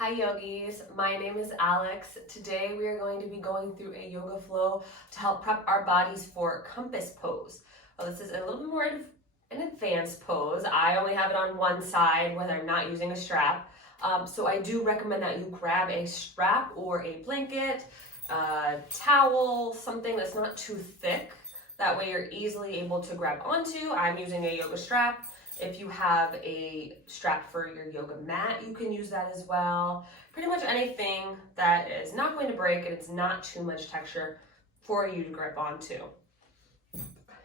Hi yogis, my name is Alex. Today we are going to be going through a yoga flow to help prep our bodies for compass pose. Well, this is a little bit more an advanced pose. I only have it on one side when I'm not using a strap. So I do recommend that you grab a strap or a blanket, a towel, something that's not too thick. That way you're easily able to grab onto. I'm using a yoga strap. If you have a strap for your yoga mat, you can use that as well. Pretty much anything that is not going to break and it's not too much texture for you to grip onto.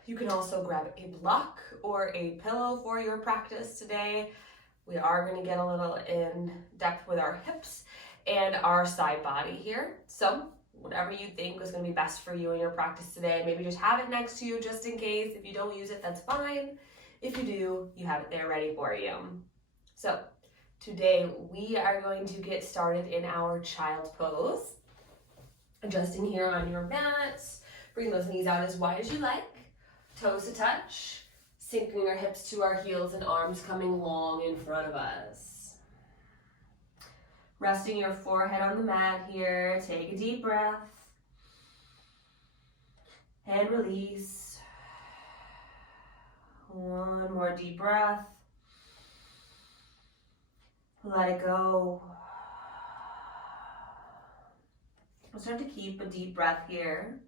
You can also grab a block or a pillow for your practice today. We are going to get a little in depth with our hips and our side body here. So whatever you think is going to be best for you in your practice today, maybe just have it next to you just in case. If you don't use it, that's fine. If you do, you have it there ready for you. So today we are going to get started in our child pose. Adjusting here on your mat. Bring those knees out as wide as you like. Toes to touch. Sinking our hips to our heels and arms coming long in front of us. Resting your forehead on the mat here. Take a deep breath. And release. One more deep breath. Let it go. We'll start to keep a deep breath here.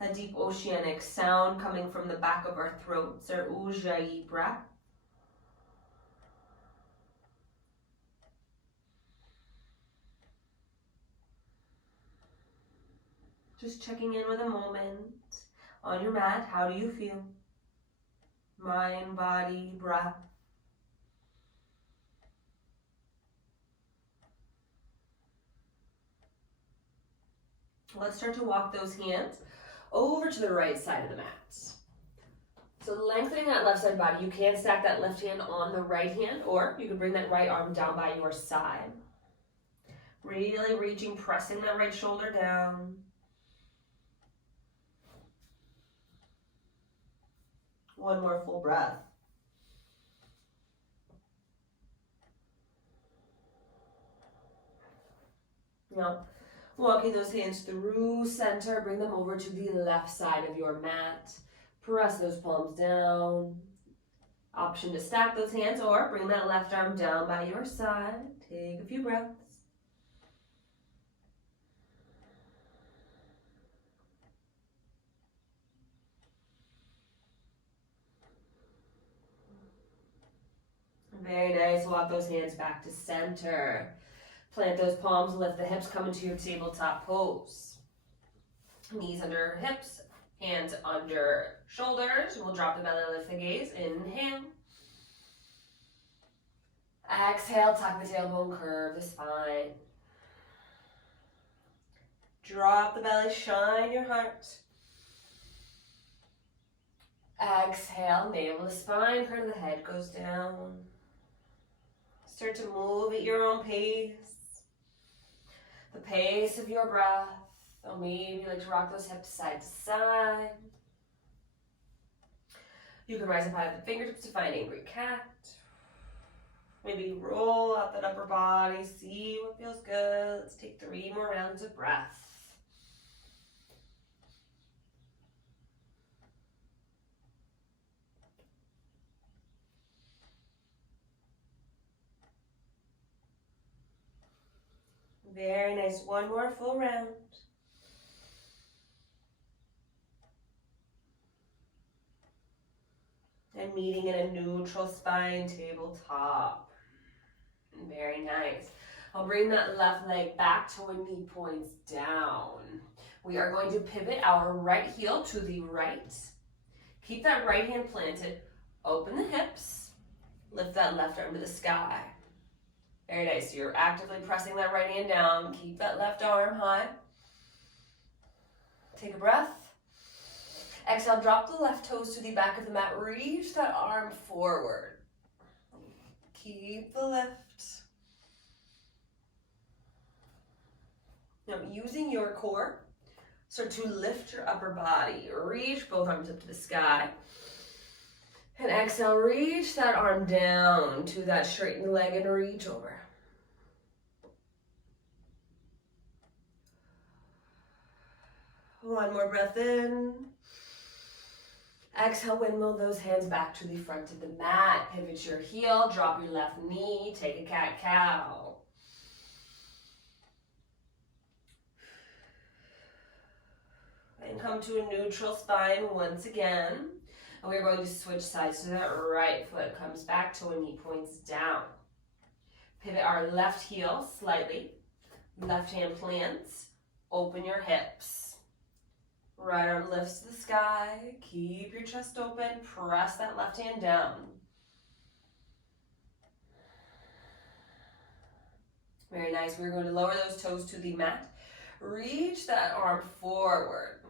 A deep oceanic sound coming from the back of our throats, our ujjayi breath. Just checking in with a moment on your mat. How do you feel? Mind, body, breath. Let's start to walk those hands over to the right side of the mat. So lengthening that left side body, you can stack that left hand on the right hand, or you can bring that right arm down by your side. Really reaching, pressing that right shoulder down. One more full breath. Now, walking those hands through center, bring them over to the left side of your mat. Press those palms down. Option to stack those hands or bring that left arm down by your side. Take a few breaths. Very nice. Walk those hands back to center. Plant those palms, lift the hips, come into your tabletop pose. Knees under hips, hands under shoulders. We'll drop the belly, lift the gaze. Inhale. Exhale, tuck the tailbone, curve the spine. Drop the belly, shine your heart. Exhale, navel the spine, part of the head goes down. Start to move at your own pace. The pace of your breath. Or maybe you like to rock those hips side to side. You can rise up high with the fingertips to find angry cat. Maybe roll out that upper body. See what feels good. Let's take 3 more rounds of breath. Very nice. One more full round. And meeting in a neutral spine tabletop. Very nice. I'll bring that left leg back to when knee points down. We are going to pivot our right heel to the right. Keep that right hand planted. Open the hips. Lift that left arm to the sky. Very nice. You're actively pressing that right hand down. Keep that left arm high. Take a breath. Exhale, drop the left toes to the back of the mat. Reach that arm forward. Keep the lift. Now, using your core, start to lift your upper body. Reach both arms up to the sky. And exhale, reach that arm down to that straightened leg and reach over. One more breath in. Exhale, windmill those hands back to the front of the mat. Pivot your heel, drop your left knee, take a cat-cow. And come to a neutral spine once again. And we're going to switch sides so that right foot comes back, toe and knee points down. Pivot our left heel slightly. Left hand plants. Open your hips. Right arm lifts to the sky. Keep your chest open. Press that left hand down. Very nice. We're going to lower those toes to the mat. Reach that arm forward.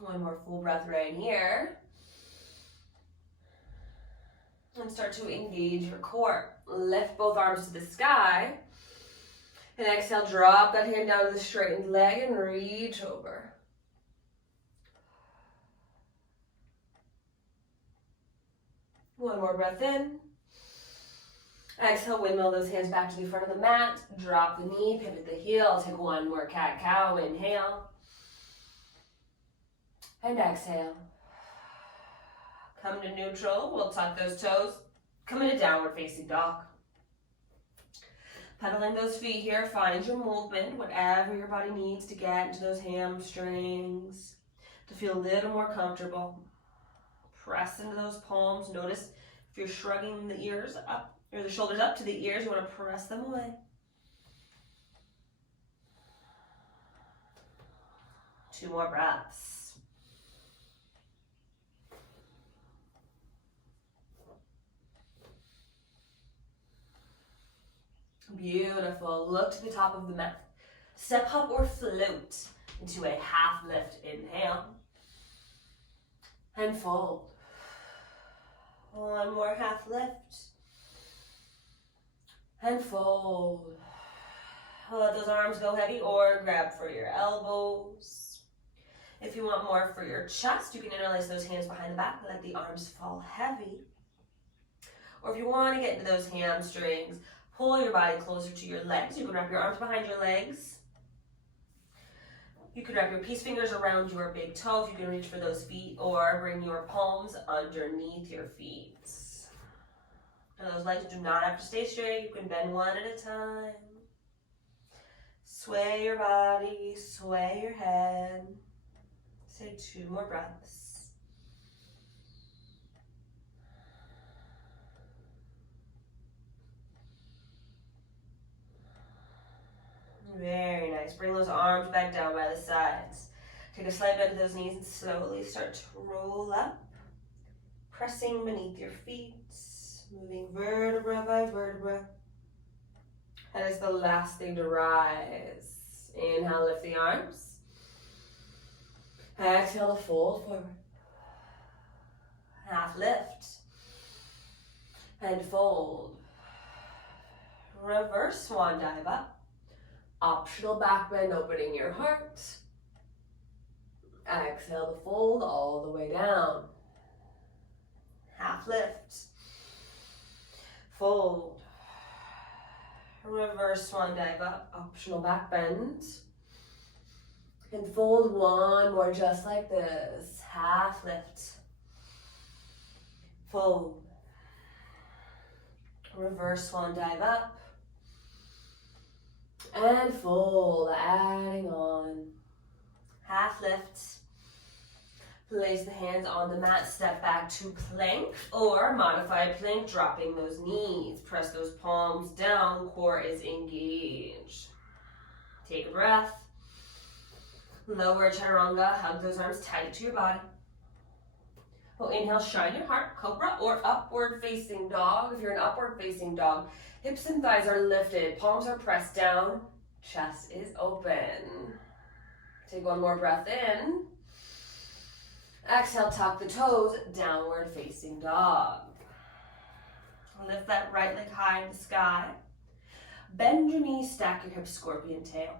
One more full breath right here. And start to engage your core. Lift both arms to the sky. And exhale, drop that hand down to the straightened leg and reach over. One more breath in. Exhale, windmill those hands back to the front of the mat. Drop the knee, pivot the heel. Take one more cat-cow. Inhale. And exhale. Come to neutral. We'll tuck those toes. Come into downward facing dog. Pedaling those feet here, find your movement, whatever your body needs to get into those hamstrings, to feel a little more comfortable. Press into those palms. Notice if you're shrugging the ears up, or the shoulders up to the ears, you want to press them away. Two more breaths. Beautiful. Look to the top of the mat. Step hop or float into a half lift. Inhale. And fold. One more half lift. And fold. Let those arms go heavy or grab for your elbows. If you want more for your chest, you can interlace those hands behind the back. Let the arms fall heavy. Or if you want to get into those hamstrings, pull your body closer to your legs. You can wrap your arms behind your legs. You can wrap your peace fingers around your big toe if you can reach for those feet, or bring your palms underneath your feet. And those legs do not have to stay straight. You can bend one at a time. Sway your body, sway your head. Say two more breaths. Very nice. Bring those arms back down by the sides. Take a slight bend to those knees and slowly start to roll up. Pressing beneath your feet. Moving vertebra by vertebra. That is the last thing to rise. Inhale, lift the arms. Exhale to fold forward. Half lift. And fold. Reverse swan dive up. Optional back bend, opening your heart. Exhale to fold all the way down. Half lift. Fold. Reverse swan dive up. Optional back bend. And fold one more just like this. Half lift. Fold. Reverse swan dive up. And fold, adding on. Half lift. Place the hands on the mat, step back to plank or modified plank, dropping those knees. Press those palms down, core is engaged. Take a breath. Lower chaturanga, hug those arms tight to your body. We'll inhale, shine your heart, cobra or upward facing dog. If you're an upward facing dog, hips and thighs are lifted, palms are pressed down, chest is open. Take one more breath in. Exhale, tuck the toes, downward facing dog. Lift that right leg high in the sky. Bend your knees, stack your hips, scorpion tail.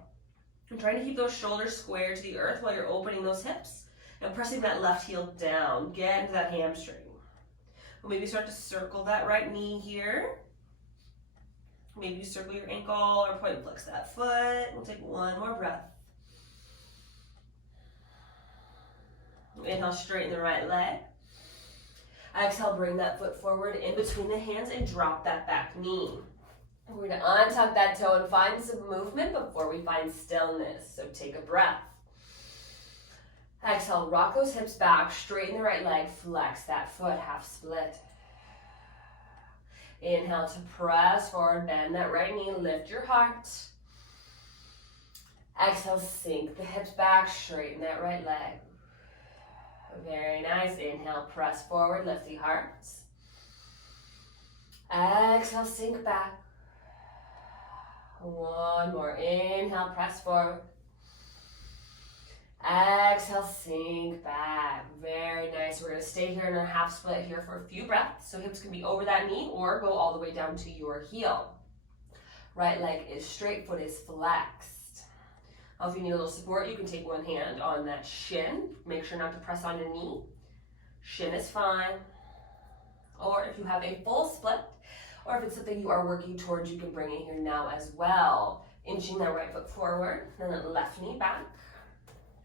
I'm trying to keep those shoulders square to the earth while you're opening those hips and pressing that left heel down. Get into that hamstring. We'll maybe start to circle that right knee here. Maybe you circle your ankle or point flex that foot. We'll take one more breath. Inhale, straighten the right leg. Exhale, bring that foot forward in between the hands and drop that back knee. We're going to untuck that toe and find some movement before we find stillness. So take a breath. Exhale, rock those hips back, straighten the right leg, flex that foot, half split. Inhale to press forward, bend that right knee, lift your heart. Exhale, sink the hips back, straighten that right leg. Very nice. Inhale, press forward, lift the heart. Exhale, sink back. One more. Inhale, press forward. Exhale, sink back. Very nice. We're going to stay here in our half split here for a few breaths. So hips can be over that knee or go all the way down to your heel. Right leg is straight, foot is flexed. Now, if you need a little support, you can take one hand on that shin. Make sure not to press on your knee. Shin is fine. Or if you have a full split, or if it's something you are working towards, you can bring it here now as well. Inching that right foot forward, then that left knee back.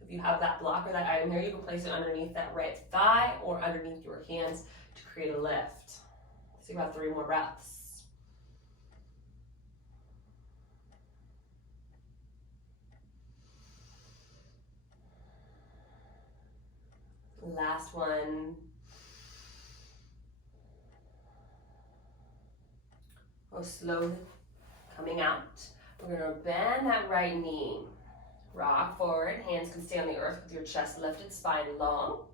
If you have that block or that item here, you can place it underneath that right thigh or underneath your hands to create a lift. So you have 3 more breaths. Last one. Go slow, coming out. We're going to bend that right knee. Rock forward. Hands can stay on the earth with your chest lifted, spine long.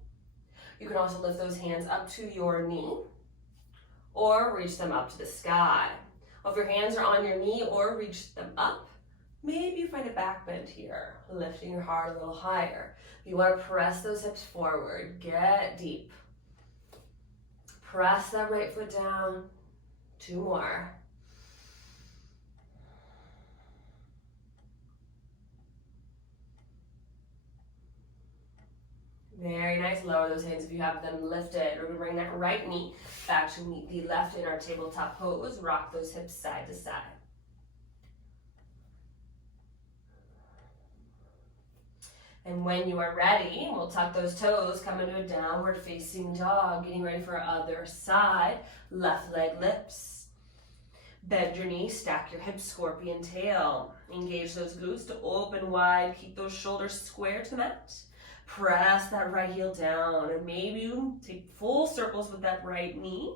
You can also lift those hands up to your knee or reach them up to the sky. Well, if your hands are on your knee or reach them up, maybe you find a back bend here, lifting your heart a little higher. You want to press those hips forward, get deep. Press that right foot down. 2 more. Very nice. Lower those hands if you have them lifted. We're going to bring that right knee back to meet the left in our tabletop pose. Rock those hips side to side. And when you are ready, we'll tuck those toes, come into a downward facing dog, getting ready for other side. Left leg lifts. Bend your knees, stack your hips, scorpion tail. Engage those glutes to open wide. Keep those shoulders square to the mat. Press that right heel down, and maybe you take full circles with that right knee.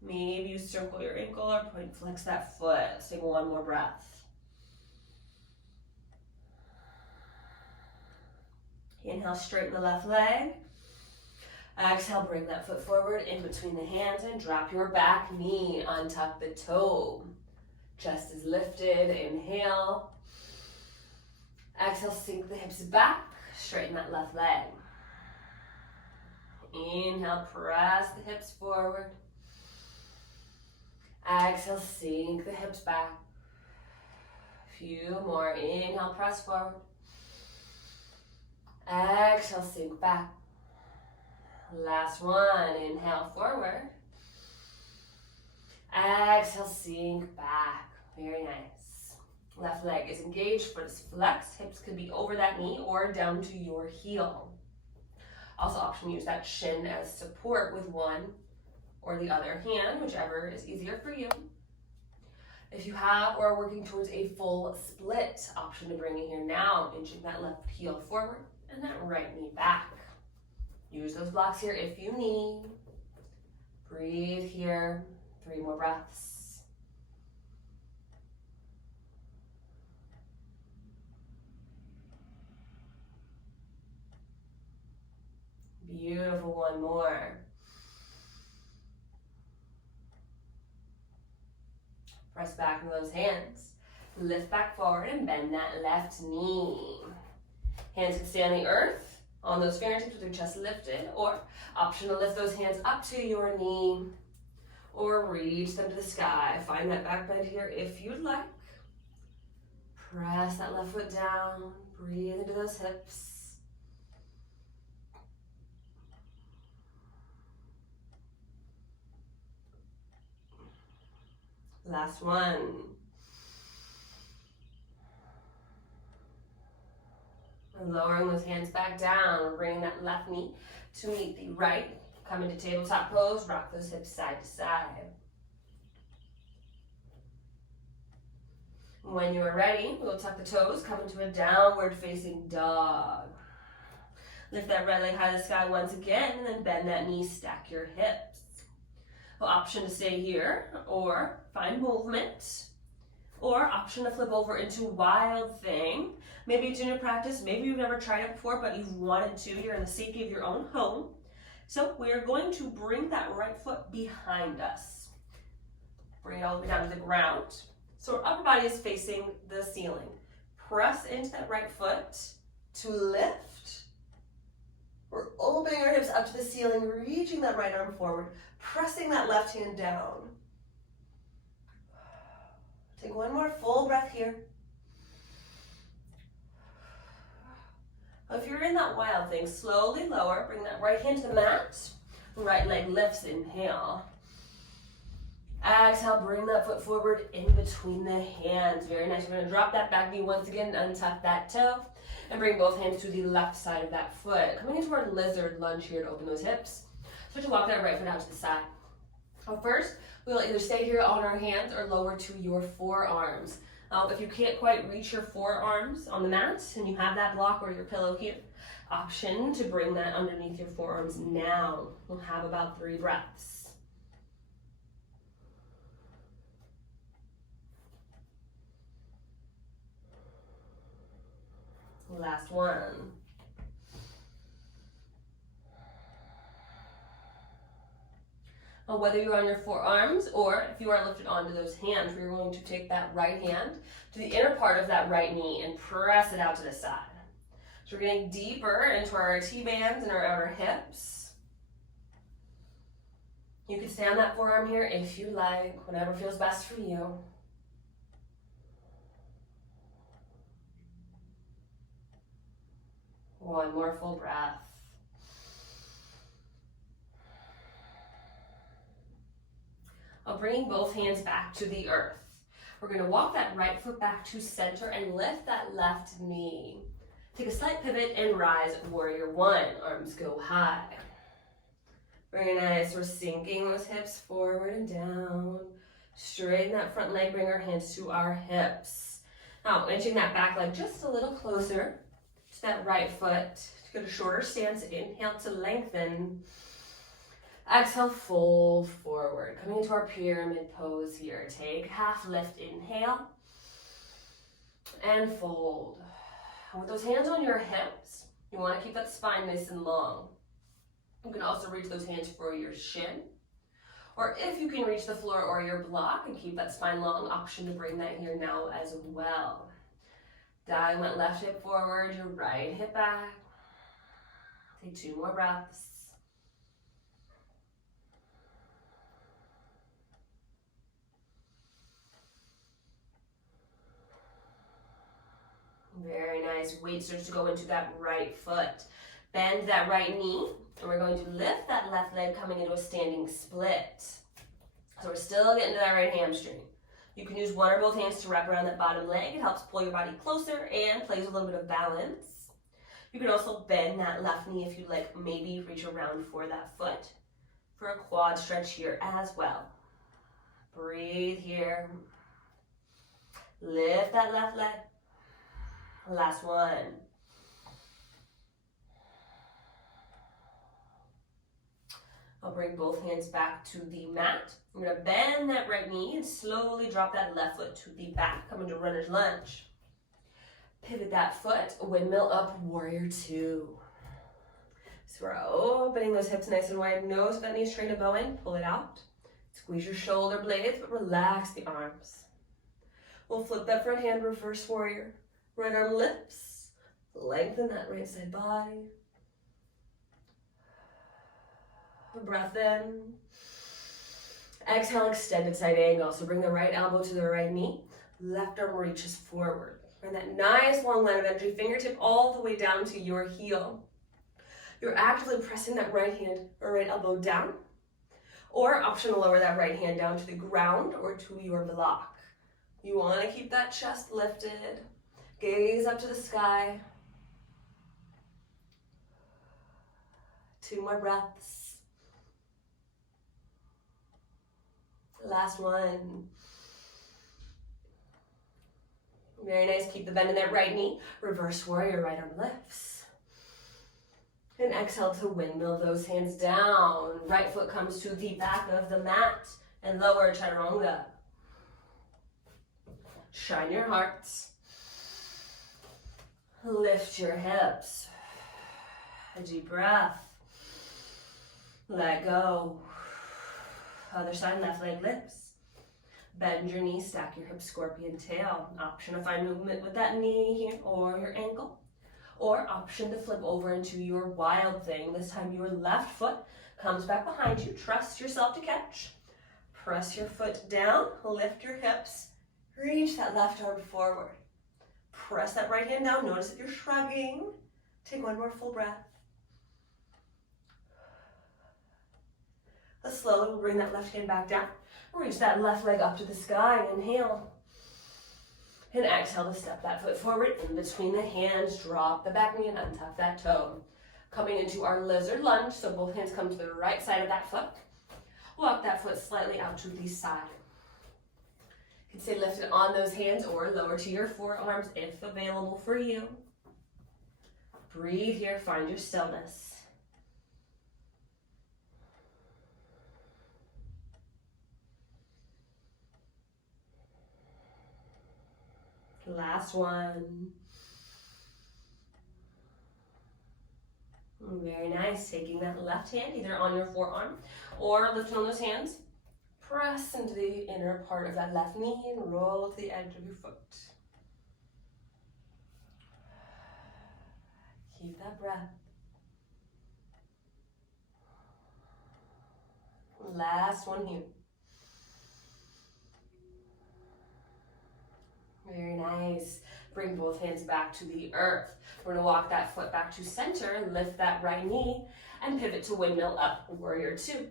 Maybe you circle your ankle or point flex that foot. Let's take 1 more breath. Inhale, straighten the left leg. Exhale, bring that foot forward in between the hands and drop your back knee. Untuck the toe. Chest is lifted. Inhale. Exhale, sink the hips back. Straighten that left leg. Inhale, press the hips forward. Exhale, sink the hips back. Few more. Inhale, press forward. Exhale, sink back. Last one. Inhale, forward. Exhale, sink back. Very nice. Left leg is engaged, foot is flexed. Hips could be over that knee or down to your heel. Also option to use that shin as support with one or the other hand, whichever is easier for you. If you have or are working towards a full split, option to bring it here now, inching that left heel forward and that right knee back. Use those blocks here if you need. Breathe here. 3 more breaths. Beautiful. 1 more. Press back into those hands. Lift back forward and bend that left knee. Hands can stay on the earth, on those fingertips with your chest lifted, or option to lift those hands up to your knee, or reach them to the sky. Find that back bend here if you'd like. Press that left foot down. Breathe into those hips. Last one. And lowering those hands back down, bringing that left knee to meet the right. Come into tabletop pose, rock those hips side to side. When you are ready, we'll tuck the toes, come into a downward facing dog. Lift that right leg high to the sky once again, and then bend that knee, stack your hips. Well, option to stay here, or find movement, or option to flip over into wild thing. Maybe it's a new practice, maybe you've never tried it before, but you've wanted to. You're in the safety of your own home. So we are going to bring that right foot behind us. Bring it all the way down to the ground. So our upper body is facing the ceiling. Press into that right foot to lift. We're opening our hips up to the ceiling, reaching that right arm forward, pressing that left hand down. Take one more full breath here. If you're in that wild thing, slowly lower, bring that right hand to the mat. Right leg lifts, inhale. Exhale, bring that foot forward in between the hands. Very nice. We're gonna drop that back knee once again, untuck that toe, and bring both hands to the left side of that foot. Coming into our lizard lunge here to open those hips. Start to walk that right foot out to the side. Well, first, we'll either stay here on our hands or lower to your forearms. If you can't quite reach your forearms on the mat and you have that block or your pillow here, option to bring that underneath your forearms now. We'll have about 3 breaths. Last one. Whether you're on your forearms or if you are lifted onto those hands, we're going to take that right hand to the inner part of that right knee and press it out to the side. So we're getting deeper into our T-bands and our outer hips. You can stay on that forearm here if you like, whatever feels best for you. One more full breath. Bringing both hands back to the earth. We're going to walk that right foot back to center and lift that left knee. Take a slight pivot and rise, warrior one. Arms go high. Very nice. We're sinking those hips forward and down. Straighten that front leg, bring our hands to our hips. Now, inching that back leg just a little closer to that right foot. To get a shorter stance, inhale to lengthen. Exhale, fold forward. Coming into our pyramid pose here. Take half lift, inhale, and fold. And with those hands on your hips, you want to keep that spine nice and long. You can also reach those hands for your shin. Or if you can reach the floor or your block and keep that spine long, option to bring that here now as well. Dial that left hip forward, your right hip back. Take 2 more breaths. Very nice. Weight starts to go into that right foot. Bend that right knee, and we're going to lift that left leg coming into a standing split. So we're still getting to that right hamstring. You can use one or both hands to wrap around that bottom leg. It helps pull your body closer and plays a little bit of balance. You can also bend that left knee if you like, maybe reach around for that foot for a quad stretch here as well. Breathe here. Lift that left leg. Last one. I'll bring both hands back to the mat. I'm going to bend that right knee and slowly drop that left foot to the back. Come into runner's lunge. Pivot that foot, windmill up, warrior two. So we're opening those hips nice and wide. Nose if that knee's trying to bow in, pull it out. Squeeze your shoulder blades, but relax the arms. We'll flip that front hand, reverse warrior. Right arm lifts, lengthen that right side body. Breath in. Exhale, extended side angle. So bring the right elbow to the right knee. Left arm reaches forward. Bring that nice long line of energy, fingertip all the way down to your heel. You're actively pressing that right hand or right elbow down. Or option to lower that right hand down to the ground or to your block. You want to keep that chest lifted. Gaze up to the sky. 2 more breaths. Last one. Very nice. Keep the bend in that right knee. Reverse warrior, right arm lifts. And exhale to windmill those hands down. Right foot comes to the back of the mat and lower chaturanga. Shine your hearts. Lift your hips. A deep breath. Let go. Other side, left leg lifts. Bend your knees, stack your hips, scorpion tail. Option to find movement with that knee here or your ankle. Or option to flip over into your wild thing. This time your left foot comes back behind you. Trust yourself to catch. Press your foot down, lift your hips, reach that left arm forward. Press that right hand down. Notice if you're shrugging. Take 1 more full breath. Let's slowly bring that left hand back down. Reach that left leg up to the sky. Inhale. And exhale to step that foot forward in between the hands. Drop the back knee and untuck that toe. Coming into our lizard lunge, so both hands come to the right side of that foot. Walk that foot slightly out to the side. You can stay lifted on those hands or lower to your forearms if available for you. Breathe here, find your stillness. Last one. Very nice. Taking that left hand either on your forearm or lifting on those hands. Press into the inner part of that left knee and roll to the edge of your foot. Keep that breath. Last one here. Very nice. Bring both hands back to the earth. We're going to walk that foot back to center, lift that right knee, and pivot to windmill up, warrior 2.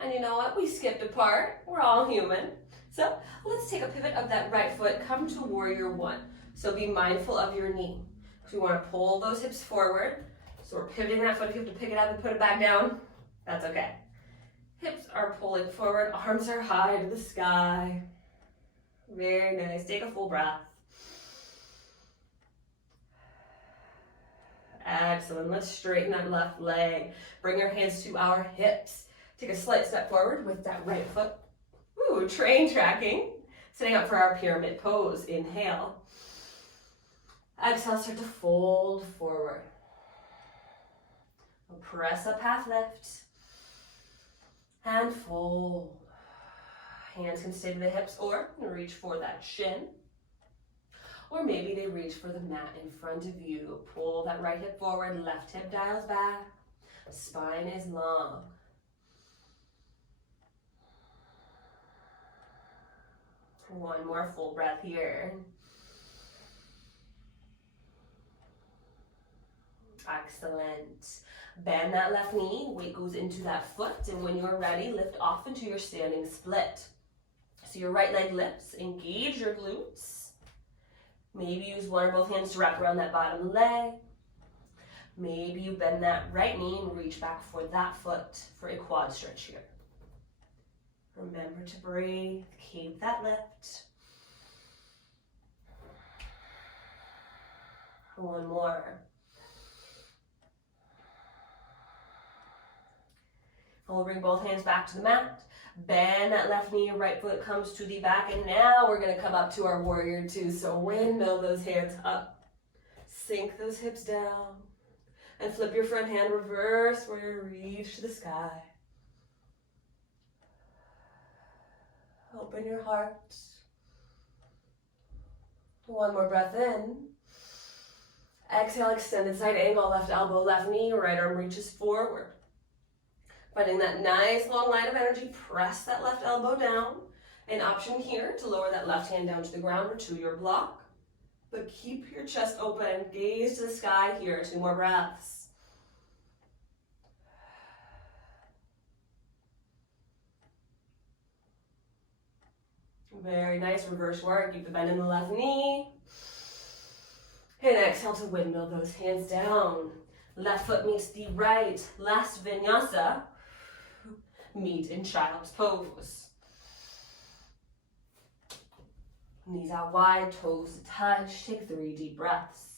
And you know what? We skipped a part. We're all human. So let's take a pivot of that right foot, come to warrior 1. So be mindful of your knee. So we want to pull those hips forward. So we're pivoting that foot. If you have to pick it up and put it back down, that's okay. Hips are pulling forward, arms are high to the sky. Very nice. Take a full breath. Excellent. Let's straighten that left leg. Bring your hands to our hips. Take a slight step forward with that right foot. Ooh, train tracking. Setting up for our pyramid pose. Inhale. Exhale, start to fold forward. Press up, half lift. And fold. Hands can stay to the hips or reach for that shin. Or maybe they reach for the mat in front of you. Pull that right hip forward, left hip dials back. Spine is long. One more full breath here. Excellent. Bend that left knee, weight goes into that foot, and when you're ready, lift off into your standing split. So your right leg lifts, engage your glutes. Maybe use one or both hands to wrap around that bottom leg. Maybe you bend that right knee and reach back for that foot for a quad stretch here. Remember to breathe, keep that lift. One more. And we'll bring both hands back to the mat. Bend that left knee, right foot comes to the back, and now we're gonna come up to our warrior 2. So windmill those hands up. Sink those hips down. And flip your front hand, reverse warrior, reach to the sky. Open your heart. One more breath in. Exhale, extended side angle, left elbow, left knee, right arm reaches forward. Finding that nice long line of energy, press that left elbow down. An option here to lower that left hand down to the ground or to your block. But keep your chest open, gaze to the sky here. 2 more breaths. Very nice, reverse work. Keep the bend in the left knee. And exhale to windmill those hands down. Left foot meets the right. Last vinyasa. Meet in child's pose. Knees out wide, toes touch. Take 3 deep breaths.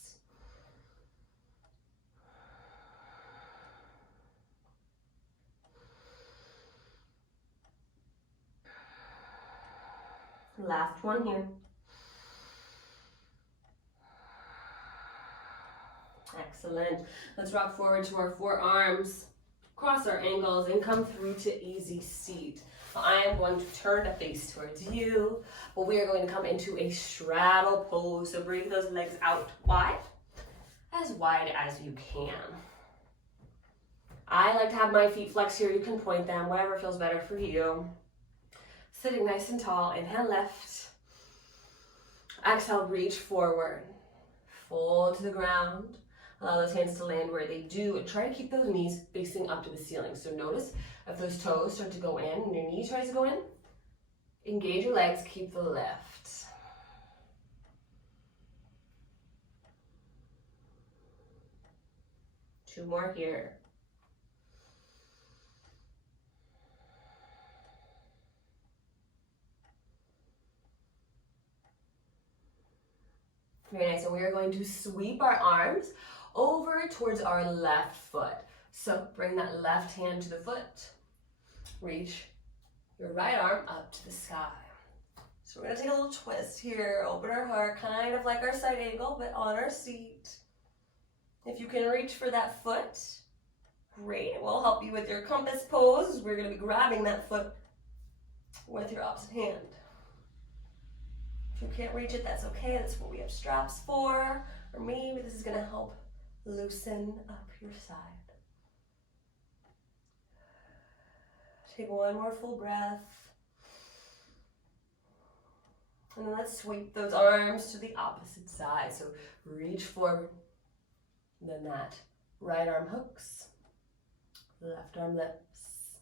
Last one here. Excellent. Let's rock forward to our forearms, cross our ankles, and come through to easy seat. I am going to turn the face towards you, but we are going to come into a straddle pose. So bring those legs out wide as you can. I like to have my feet flexed here. You can point them, whatever feels better for you. Sitting nice and tall, inhale, lift. Exhale, reach forward. Fold to the ground. Allow those hands to land where they do. Try to keep those knees facing up to the ceiling. So notice if those toes start to go in and your knee tries to go in, engage your legs, keep the lift. Two more here. Very nice. And we are going to sweep our arms over towards our left foot. So bring that left hand to the foot. Reach your right arm up to the sky. So we're going to take a little twist here. Open our heart, kind of like our side angle, but on our seat. If you can reach for that foot, great. It will help you with your compass pose. We're going to be grabbing that foot with your opposite hand. If you can't reach it, that's okay. That's what we have straps for. Or maybe this is going to help loosen up your side. Take one more full breath. And then let's sweep those arms to the opposite side. So reach forward. Then that right arm hooks. Left arm lifts.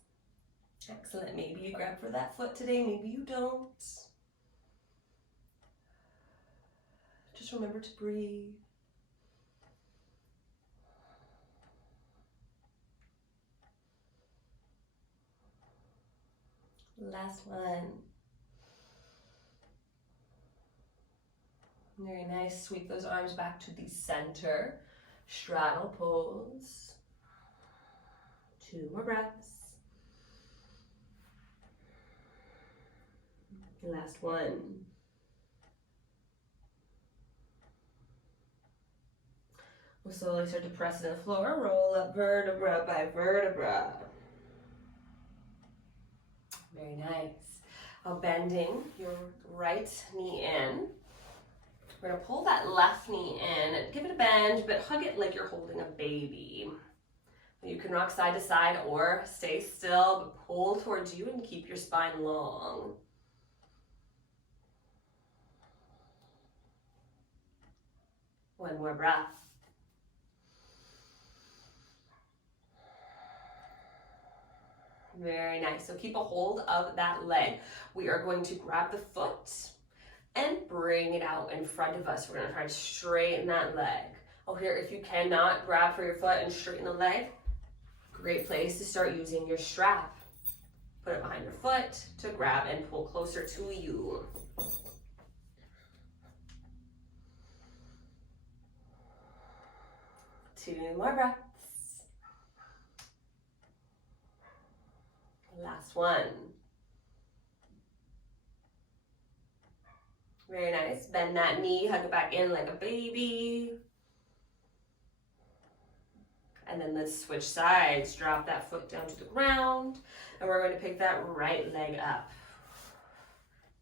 Excellent. Maybe you grab for that foot today. Maybe you don't. Just remember to breathe. Last one. Very nice. Sweep those arms back to the center. Straddle pose. 2 more breaths. Last one. We'll slowly start to press to the floor. Roll up vertebra by vertebra. Very nice. Now bending your right knee in. We're going to pull that left knee in. Give it a bend, but hug it like you're holding a baby. You can rock side to side or stay still, but pull towards you and keep your spine long. One more breath. Very nice. So keep a hold of that leg. We are going to grab the foot and bring it out in front of us. We're going to try to straighten that leg. Oh, here, if you cannot grab for your foot and straighten the leg, great place to start using your strap. Put it behind your foot to grab and pull closer to you. Two more breaths. Last one. Very nice. Bend that knee, hug it back in like a baby. And then let's switch sides. Drop that foot down to the ground. And we're going to pick that right leg up.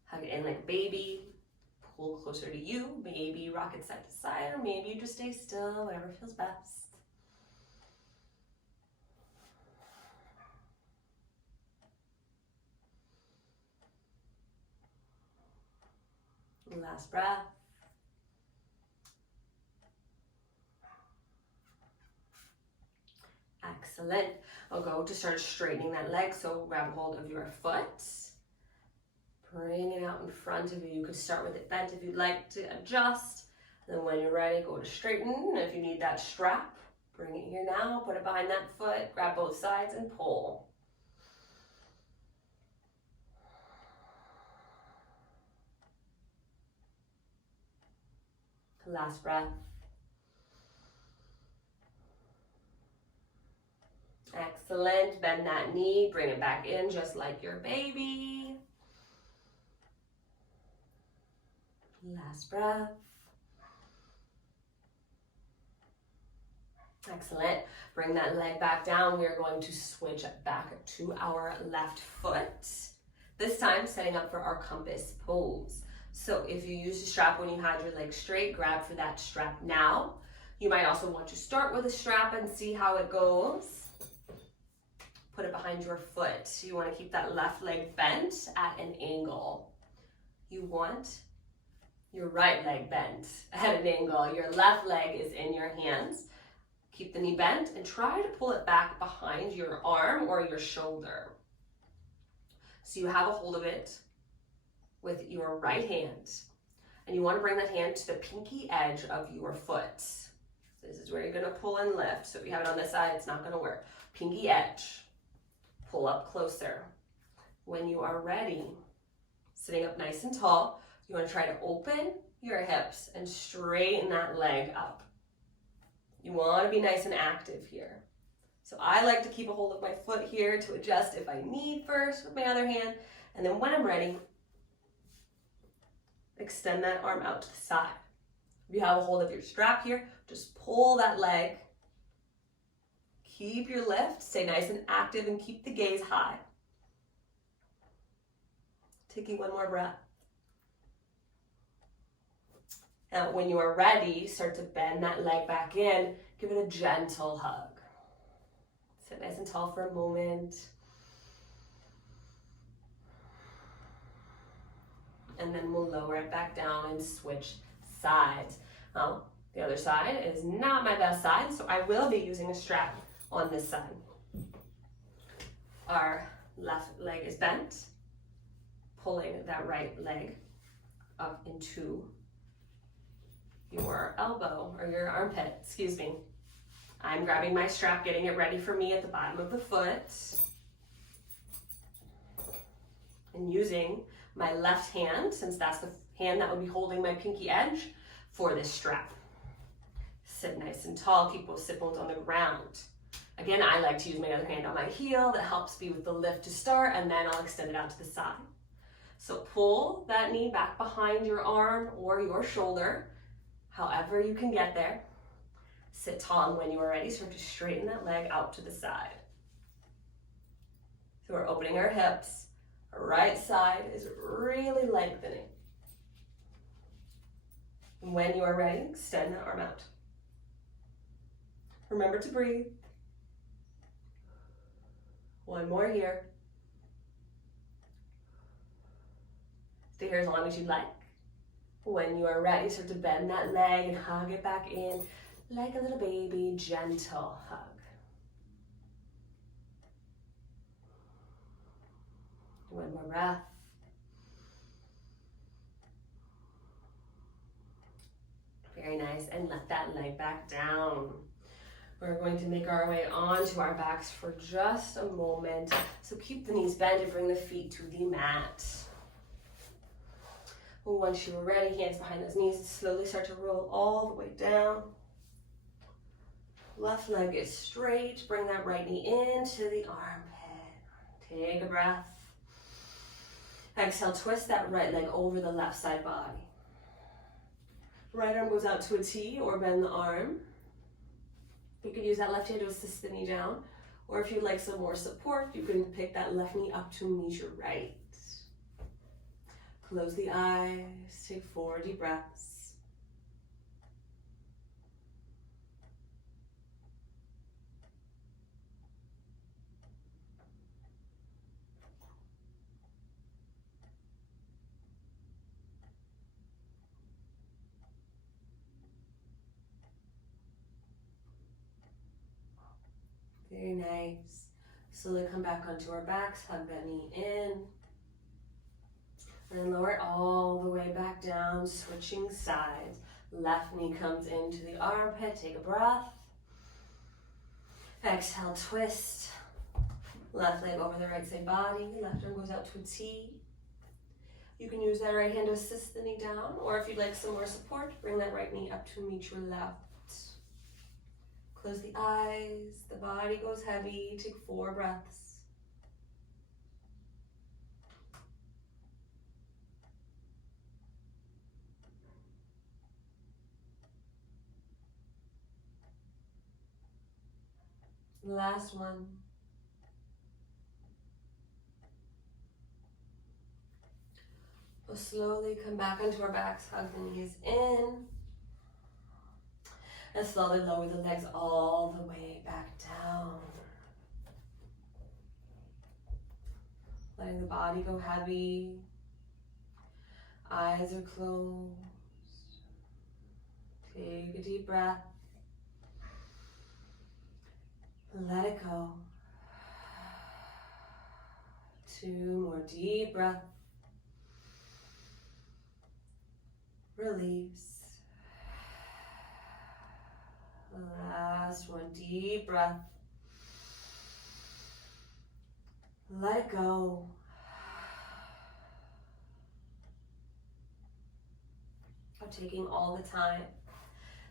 Hug it in like a baby. Pull closer to you. Maybe rock it side to side, or maybe you just stay still, whatever feels best. Last breath. Excellent. I'll go to start straightening that leg. So grab hold of your foot. Bring it out in front of you. You could start with it bent if you'd like to adjust. And then when you're ready, go to straighten. And if you need that strap, bring it here now. Put it behind that foot. Grab both sides and pull. Last breath. Excellent. Bend that knee. Bring it back in just like your baby. Last breath. Excellent. Bring that leg back down. We are going to switch back to our left foot. This time, setting up for our compass pose. So if you use the strap when you had your leg straight, grab for that strap now. You might also want to start with a strap and see how it goes. Put it behind your foot. You want to keep that left leg bent at an angle. You want your right leg bent at an angle. Your left leg is in your hands. Keep the knee bent and try to pull it back behind your arm or your shoulder. So you have a hold of it with your right hand. And you want to bring that hand to the pinky edge of your foot. So this is where you're going to pull and lift. So if you have it on this side, it's not going to work. Pinky edge. Pull up closer. When you are ready, sitting up nice and tall, you want to try to open your hips and straighten that leg up. You want to be nice and active here. So I like to keep a hold of my foot here to adjust if I need first with my other hand. And then when I'm ready, extend that arm out to the side. If you have a hold of your strap here, just pull that leg. Keep your lift, stay nice and active, and keep the gaze high. Taking one more breath. Now, when you are ready, start to bend that leg back in. Give it a gentle hug. Sit nice and tall for a moment. And then we'll lower it back down and switch sides. Now, the other side is not my best side, so I will be using a strap on this side. Our left leg is bent, pulling that right leg up into your elbow or your armpit, excuse me. I'm grabbing my strap, getting it ready for me at the bottom of the foot. And using my left hand, since that's the hand that would be holding my pinky edge, for this strap. Sit nice and tall, keep both sit bones on the ground. Again, I like to use my other hand on my heel. That helps me with the lift to start, and then I'll extend it out to the side. So pull that knee back behind your arm or your shoulder, however you can get there. Sit tall, and when you are ready, start to straighten that leg out to the side. So we're opening our hips. Our right side is really lengthening. And when you are ready, extend that arm out. Remember to breathe. One more here. Stay here as long as you like. When you are ready, start to bend that leg and hug it back in like a little baby, gentle hug. One more breath. Very nice, and let that leg back down. We're going to make our way onto our backs for just a moment. So keep the knees bent and bring the feet to the mat. Once you're ready, hands behind those knees, slowly start to roll all the way down. Left leg is straight. Bring that right knee into the armpit. Take a breath. Exhale, twist that right leg over the left side body. Right arm goes out to a T or bend the arm. You can use that left hand to assist the knee down, or if you'd like some more support, you can pick that left knee up to meet your right. Close the eyes, take 4 deep breaths. Very nice. Slowly come back onto our backs, hug that knee in. And then lower it all the way back down, switching sides. Left knee comes into the armpit, take a breath. Exhale, twist. Left leg over the right side body, left arm goes out to a T. You can use that right hand to assist the knee down, or if you'd like some more support, bring that right knee up to meet your left. Close the eyes, the body goes heavy, take 4 breaths. Last one. We'll slowly come back onto our backs, hug the knees in. And slowly lower the legs all the way back down. Letting the body go heavy. Eyes are closed. Take a deep breath. Let it go. 2 more deep breaths. Release. Last one, deep breath. Let it go. I'm taking all the time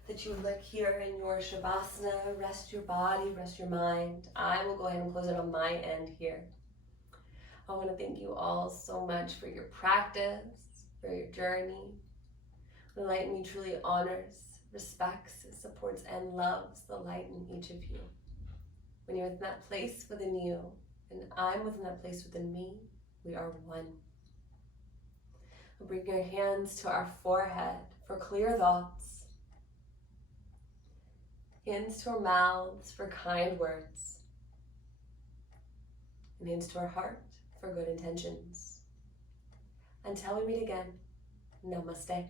that you would like here in your Shavasana. Rest your body, rest your mind. I will go ahead and close it on my end here. I want to thank you all so much for your practice, for your journey. The light in me truly honors, respects, supports, and loves the light in each of you. When you're in that place within you, and I'm within that place within me, we are one. We'll bring your hands to our forehead for clear thoughts. Hands to our mouths for kind words. And hands to our heart for good intentions. Until we meet again, namaste.